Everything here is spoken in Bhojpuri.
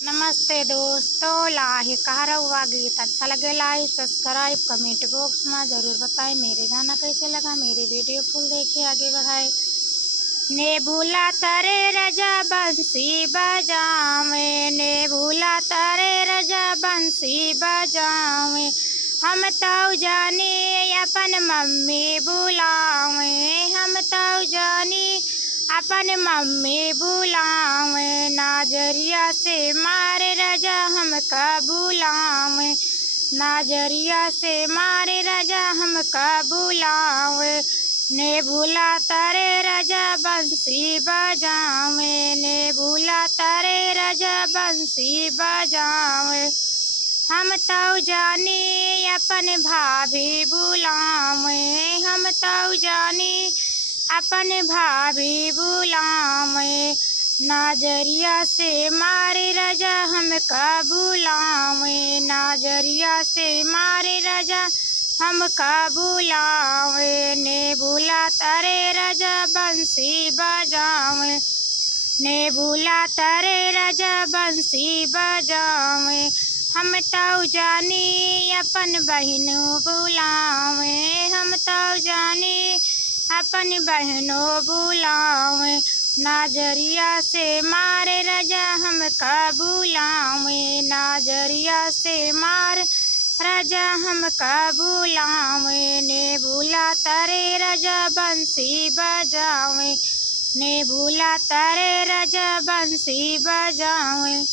नमस्ते दोस्तों, लाइक कहा हुआ गीत अच्छा लगे लाइक सब्सक्राइब कमेंट बॉक्स में ज़रूर बताएं। मेरे गाना कैसे लगा, मेरे वीडियो फुल देखिए आगे बढ़ाए। ने भूला तारे रजा बंसी बजावे, ने भूला तारे रजा बंसी बजावे, हम तो जानी अपन मम्मी बुलावे, हम तो जानी अपन मम्मी बुलावे, नाजरिया से मारे राजा हमका बुलावे, नाजरिया से मारे राजा हमका बुलावे, ने भूला तारे राजा बंसी बजावे, ने भूला तारे राजा बंसी बजावे, हम तो जानी अपन भाभी बुलावे, हम तो जानी अपन भाभी बुलावे, नाजरिया से मारे राजा हमका बुलावे, नाजरिया से मारे राजा हमका बुलावे, ने भूला तारे राजा बंसी बजावे, ने भूला तारे राजा बंसी बजावे, हम तो जानी अपन बहनों बुलावे, हम तो जानी अपन बहनों बुलावे, नाजरिया से मारे राजा हमका बुलावे, नाजरिया से मार राजा हमका बुलावे, ने भूला तारे राजा बंसी बजावे, ने भूला तारे राजा बंसी बजावे।